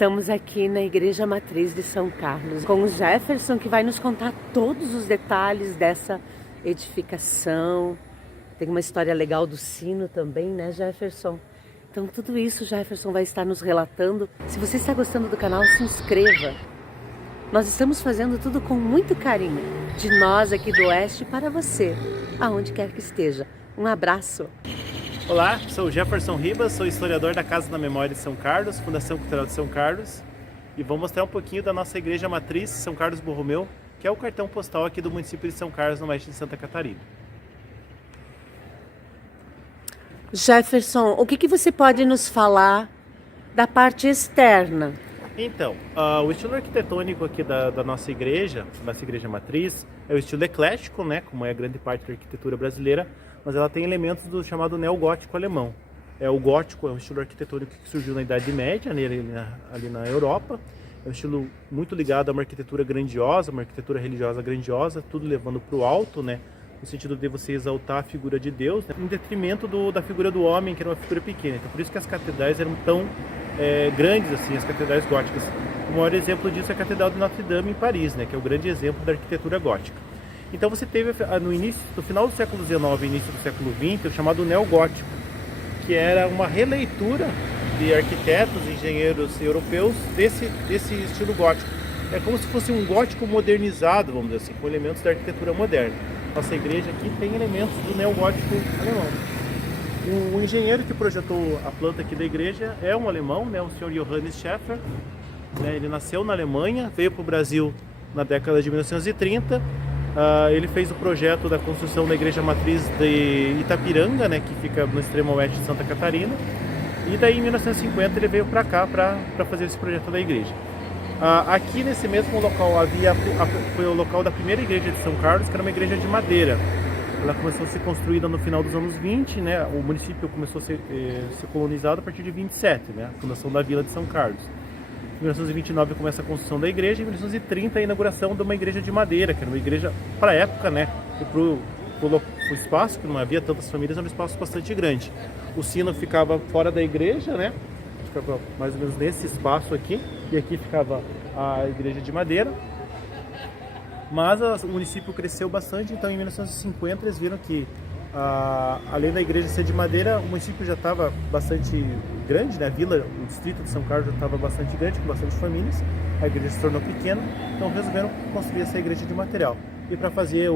Estamos aqui na Igreja Matriz de São Carlos com o Jefferson, que vai nos contar todos os detalhes dessa edificação. Tem uma história legal do sino também, né, Jefferson? Então tudo isso o Jefferson vai estar nos relatando. Se você está gostando do canal, se inscreva. Nós estamos fazendo tudo com muito carinho, de nós aqui do Oeste para você, aonde quer que esteja. Um abraço! Olá, sou o Jefferson Ribas, sou historiador da Casa da Memória de São Carlos, Fundação Cultural de São Carlos, e vou mostrar um pouquinho da nossa Igreja Matriz, São Carlos Borromeu, que é o cartão postal aqui do município de São Carlos, no oeste de Santa Catarina. Jefferson, o que você pode nos falar da parte externa? Então, o estilo arquitetônico aqui da nossa igreja matriz, é o estilo eclético, né, como é a grande parte da arquitetura brasileira, mas ela tem elementos do chamado neogótico alemão. O gótico é um estilo arquitetônico que surgiu na Idade Média, ali na Europa. É um estilo muito ligado a uma arquitetura grandiosa, uma arquitetura religiosa grandiosa, tudo levando para o alto, né, no sentido de você exaltar a figura de Deus, né, em detrimento da figura do homem, que era uma figura pequena. Então, por isso que as catedrais eram tão grandes assim, as catedrais góticas. O maior exemplo disso é a Catedral de Notre Dame em Paris, né, que é o grande exemplo da arquitetura gótica. Então você teve no final do século XIX e início do século XX, o chamado neogótico, que era uma releitura de arquitetos e engenheiros europeus desse estilo gótico. É como se fosse um gótico modernizado, vamos dizer assim, com elementos da arquitetura moderna. Nossa igreja aqui tem elementos do neogótico alemão. O engenheiro que projetou a planta aqui da igreja é um alemão, né, o senhor Johannes Schäfer. Ele nasceu na Alemanha, veio para o Brasil na década de 1930. Ele fez o projeto da construção da Igreja Matriz de Itapiranga, né, que fica no extremo oeste de Santa Catarina. E daí em 1950 ele veio para cá para fazer esse projeto da igreja. Aqui nesse mesmo local foi o local da primeira igreja de São Carlos, que era uma igreja de madeira. Ela começou a ser construída no final dos anos 20, né? O município começou a ser colonizado a partir de 27, né? A fundação da Vila de São Carlos. Em 1929 começa a construção da igreja, e em 1930 a inauguração de uma igreja de madeira, que era uma igreja para a época, né? E para o espaço, que não havia tantas famílias, era um espaço bastante grande. O sino ficava fora da igreja, né? Ficava mais ou menos nesse espaço aqui, e aqui ficava a igreja de madeira. Mas o município cresceu bastante, então em 1950 eles viram que, além da igreja ser de madeira, o município já estava bastante grande, né? A vila, o distrito de São Carlos já estava bastante grande, com bastante famílias. A igreja se tornou pequena, então resolveram construir essa igreja de material. E para fazer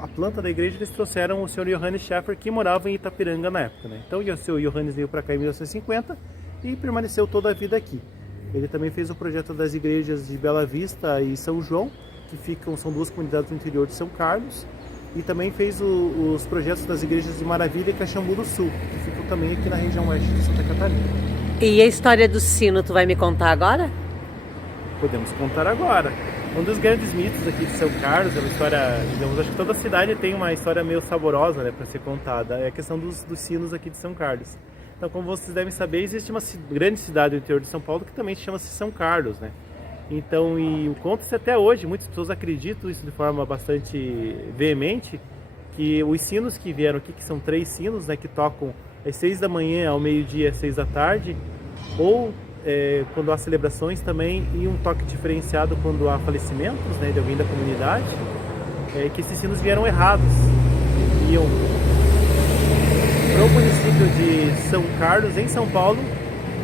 a planta da igreja, eles trouxeram o senhor Johannes Schäfer, que morava em Itapiranga na época, né? Então o senhor Johannes veio para cá em 1950 e permaneceu toda a vida aqui. Ele também fez o projeto das igrejas de Bela Vista e São João, que são duas comunidades do interior de São Carlos. E também fez os projetos das igrejas de Maravilha e Caxambu do Sul, que ficam também aqui na região oeste de Santa Catarina. E a história do sino, tu vai me contar agora? Podemos contar agora. Um dos grandes mitos aqui de São Carlos, é uma história, digamos, acho que toda cidade tem uma história meio saborosa, né, para ser contada, é a questão dos sinos aqui de São Carlos. Então, como vocês devem saber, existe uma grande cidade do interior de São Paulo que também chama-se São Carlos, né? Então, e conta-se até hoje, muitas pessoas acreditam isso de forma bastante veemente, que os sinos que vieram aqui, que são 3 sinos, né, que tocam às 6 da manhã, ao meio-dia, às 6 da tarde, ou quando há celebrações também, e um toque diferenciado quando há falecimentos, né, de alguém da comunidade, que esses sinos vieram errados, iam para o município de São Carlos, em São Paulo,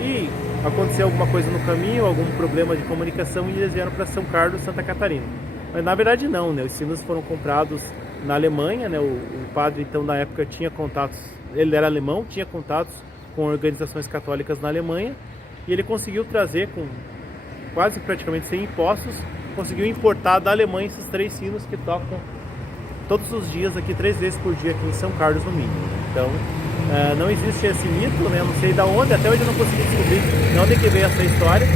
e aconteceu alguma coisa no caminho, algum problema de comunicação, e eles vieram para São Carlos, Santa Catarina. Mas na verdade não, né? Os sinos foram comprados na Alemanha, né? O padre, então, na época tinha contatos, ele era alemão, tinha contatos com organizações católicas na Alemanha, e ele conseguiu trazer, com quase praticamente sem impostos, conseguiu importar da Alemanha esses 3 sinos que tocam todos os dias aqui, 3 vezes por dia aqui em São Carlos, no mínimo. Então, não existe esse mito, né? Eu não sei de onde, até hoje eu não consegui descobrir de onde que veio essa história,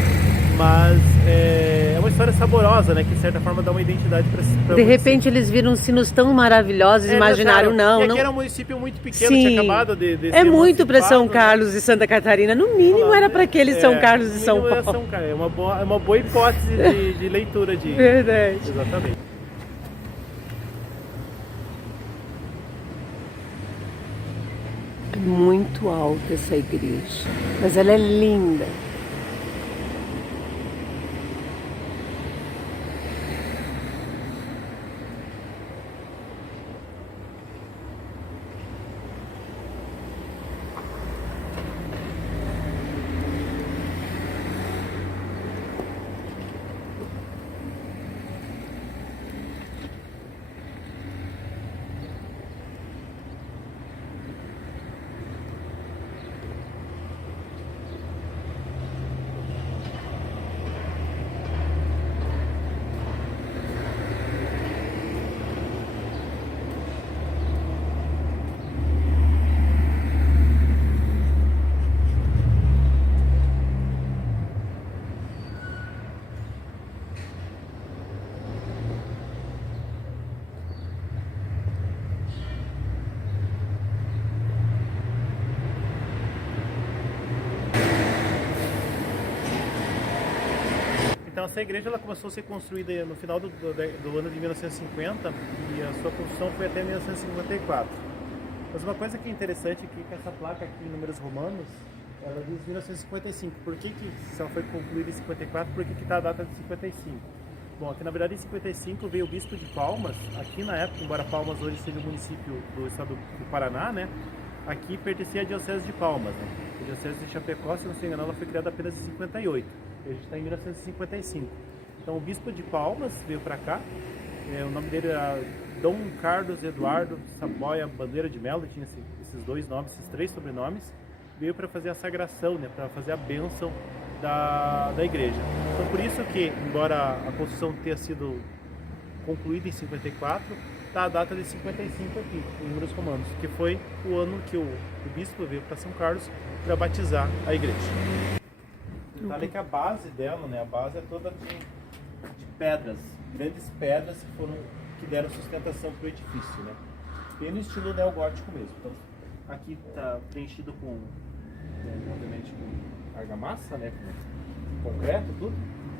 mas é uma história saborosa, né? Que de certa forma dá uma identidade para de repente eles viram sinos tão maravilhosos, imaginaram, não. E aqui era um município muito pequeno, Sim, tinha acabado de é muito para São né? Carlos e Santa Catarina, no mínimo era para aquele São Carlos e São Paulo. É uma boa hipótese de leitura de... Verdade. Exatamente. É muito alta essa igreja, mas ela é linda. Então essa igreja ela começou a ser construída no final do ano de 1950 e a sua construção foi até 1954. Mas uma coisa que é interessante aqui, que essa placa aqui em números romanos, ela diz 1955. Por que se ela foi concluída em 54, por que está a data de 55? Bom, aqui na verdade em 55 veio o bispo de Palmas. Aqui na época, embora Palmas hoje seja um município do estado do Paraná, né? Aqui pertencia à diocese de Palmas, né? A diocese de Chapecó, se não se engano, ela foi criada apenas em 58. A gente está em 1955. Então o bispo de Palmas veio para cá. O nome dele era Dom Carlos Eduardo Saboia Bandeira de Melo, tinha esses dois nomes, esses três sobrenomes. Veio para fazer a sagração, né, para fazer a bênção da igreja. Então por isso que, embora a construção tenha sido concluída em 54, está a data de 55 aqui, em números romanos, que foi o ano que o bispo veio para São Carlos para batizar a igreja. Detalhe que a base dela, né, a base é toda de pedras, grandes pedras que deram sustentação para o edifício, né? Bem no estilo neogótico mesmo. Então, aqui está preenchido com, obviamente, com argamassa, né, com concreto, tudo.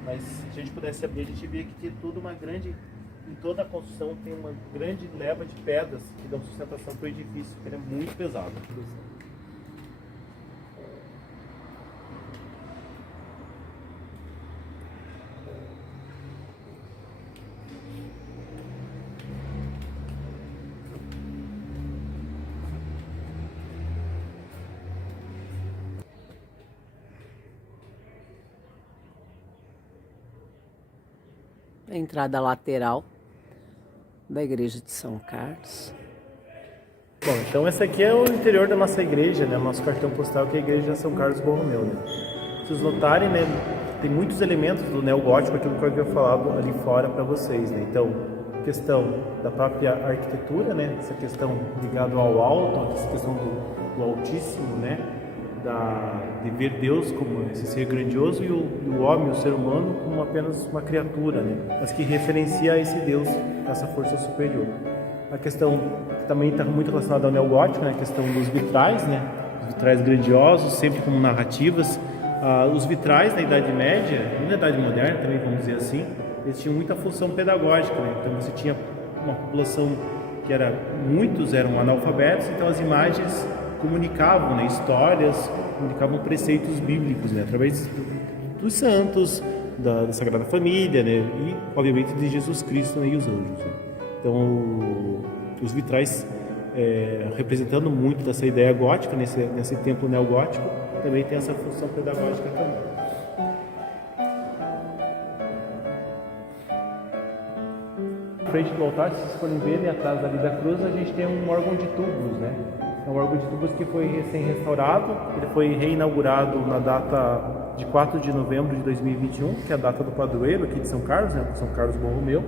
Mas se a gente pudesse abrir, a gente via que tinha tudo em toda a construção tem uma grande leva de pedras que dão sustentação para o edifício, que ele é muito pesado. A entrada lateral da igreja de São Carlos. Bom, então esse aqui é o interior da nossa igreja, né? O nosso cartão postal, que é a igreja de São Carlos Borromeu, né? Se vocês notarem, né, tem muitos elementos do neogótico, aquilo que eu havia falado ali fora para vocês, né? Então, questão da própria arquitetura, né? Essa questão ligada ao alto, essa questão do altíssimo, né? De ver Deus como esse ser grandioso e o homem, o ser humano, como apenas uma criatura, né? Mas que referencia a esse Deus, essa força superior. A questão que também está muito relacionada ao neogótico, né? A questão dos vitrais, né? Os vitrais grandiosos, sempre como narrativas. Os vitrais na Idade Média, e na Idade Moderna também, vamos dizer assim, eles tinham muita função pedagógica, né? Então você tinha uma população que muitos eram analfabetos, então as imagens comunicavam, né, histórias, comunicavam preceitos bíblicos, né, através dos santos, da Sagrada Família, né, e obviamente de Jesus Cristo, né, e os anjos. Né. Então os vitrais, representando muito dessa ideia gótica, nesse templo neogótico, também tem essa função pedagógica também. Na frente do altar, se vocês forem ver, né, atrás ali da cruz, a gente tem um órgão de tubos, né? É um órgão de tubos que foi recém-restaurado. Ele foi reinaugurado na data de 4 de novembro de 2021, que é a data do padroeiro aqui de São Carlos, né, São Carlos Borromeu.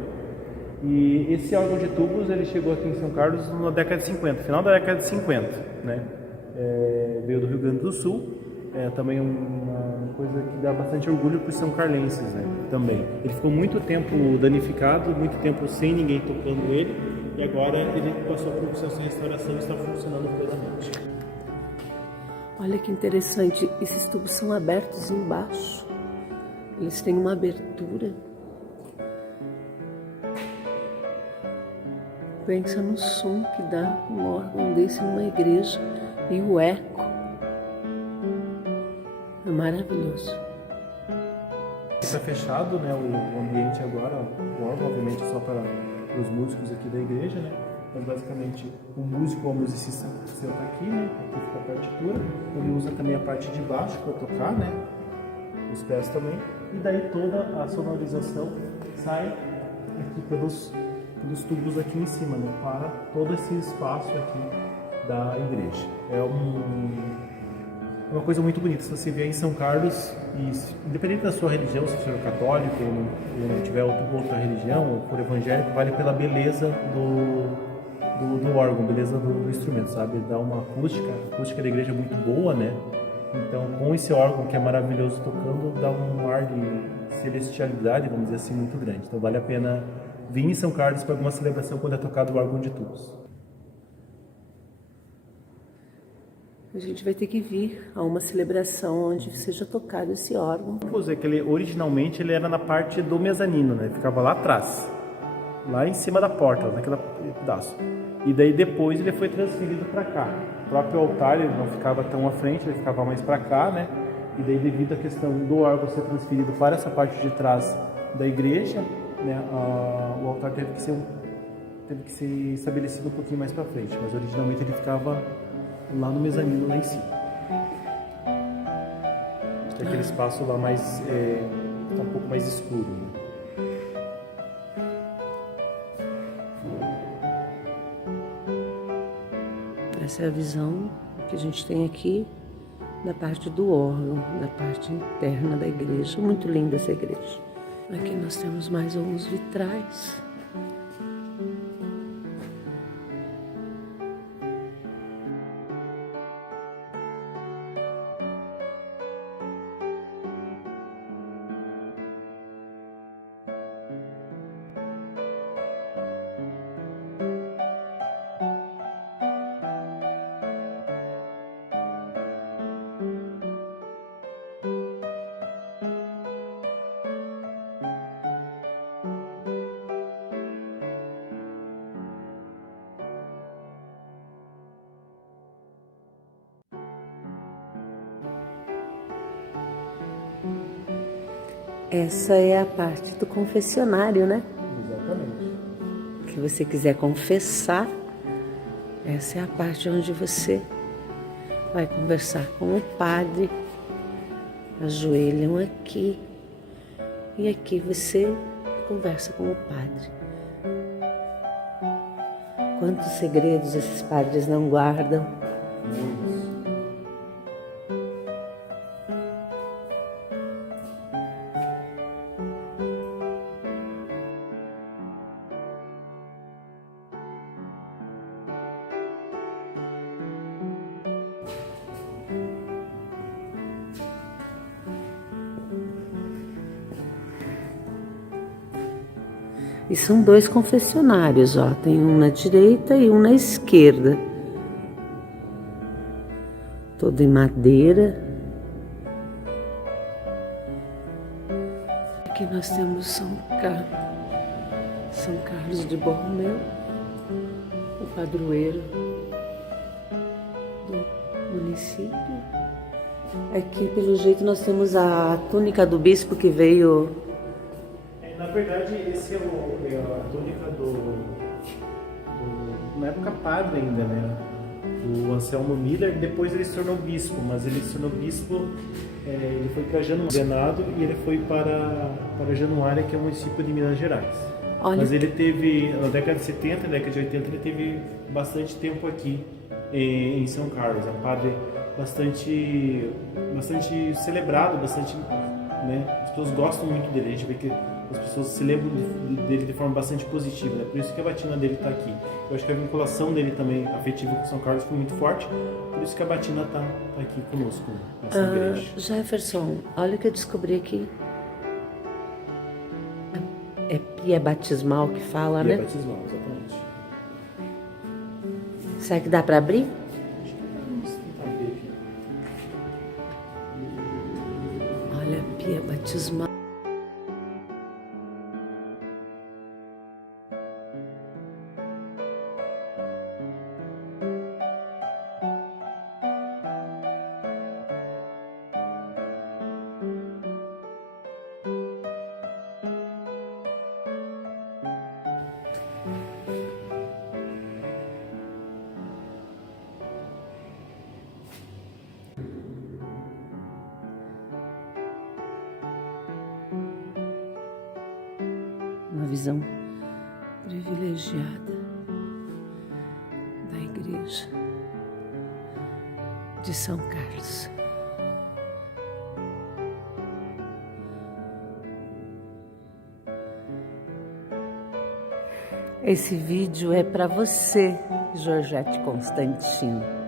E esse órgão de tubos ele chegou aqui em São Carlos na década de 50, final da década de 50, né? Veio do Rio Grande do Sul. Também uma coisa que dá bastante orgulho para os são carlenses, né? Também. Ele ficou muito tempo danificado, muito tempo sem ninguém tocando ele. E agora ele passou por um processo de restauração e está funcionando plenamente. Olha que interessante, esses tubos são abertos embaixo. Eles têm uma abertura. Pensa no som que dá um órgão desse numa igreja e o eco. É maravilhoso. Está fechado, né, o ambiente agora, o órgão obviamente só para os músicos aqui da igreja, né? Mas basicamente o músico ou a musicista senta aqui, né? Aqui fica a partitura. Ele usa também a parte de baixo para tocar, né? Os pés também. E daí toda a sonorização sai aqui pelos tubos aqui em cima, né? Para todo esse espaço aqui da igreja. É uma coisa muito bonita. Se você vier em São Carlos, e independente da sua religião, se você for católico ou não tiver outra religião, ou for evangélico, vale pela beleza do órgão, beleza do instrumento, sabe? Dá uma acústica, a acústica da igreja é muito boa, né? Então, com esse órgão que é maravilhoso tocando, dá um ar de celestialidade, vamos dizer assim, muito grande. Então, vale a pena vir em São Carlos para alguma celebração quando é tocado o órgão de tubos. A gente vai ter que vir a uma celebração onde seja tocado esse órgão. É que originalmente ele era na parte do mezanino, né? Ele ficava lá atrás, lá em cima da porta, naquele pedaço. E daí depois ele foi transferido para cá. O próprio altar ele não ficava tão à frente, ele ficava mais para cá, né? E daí devido à questão do órgão ser transferido para essa parte de trás da igreja, né? O altar teve que ser estabelecido um pouquinho mais para frente, mas originalmente ele ficava lá no mezanino, lá em cima. Tem aquele espaço lá mais tá um pouco mais escuro, né? Essa é a visão que a gente tem aqui da parte do órgão, da parte interna da igreja. Muito linda essa igreja. Aqui nós temos mais alguns vitrais. Essa é a parte do confessionário, né? Exatamente. Se você quiser confessar, essa é a parte onde você vai conversar com o padre. Ajoelham aqui e aqui você conversa com o padre. Quantos segredos esses padres não guardam? Muitos. E são dois confessionários, ó. Tem um na direita e um na esquerda. Todo em madeira. Aqui nós temos São Carlos de Borromeu, o padroeiro do município. Aqui, pelo jeito, nós temos a túnica do bispo que veio. Na verdade, esse é a túnica na época padre ainda, né? O Anselmo Miller. Depois ele se tornou bispo, mas ele se tornou bispo, ele foi para Januário e ele foi para Januária, que é um município de Minas Gerais. Olha. Mas ele teve, na década de 70, na década de 80, ele teve bastante tempo aqui em São Carlos. É um padre bastante celebrado, bastante, né? As pessoas gostam muito dele. A gente vê que as pessoas se lembram dele de forma bastante positiva, né? Por isso que a batina dele está aqui. Eu acho que a vinculação dele também, afetiva com São Carlos, foi muito forte. Por isso que a batina está aqui conosco, nessa igreja. Jefferson, olha o que eu descobri aqui. É pia batismal que fala, Pia né? batismal, exatamente. Será que dá para abrir? Acho que vamos tentar abrir aqui. Olha, a pia batismal. Uma visão privilegiada da igreja de São Carlos. Esse vídeo é para você, Georgette Constantino.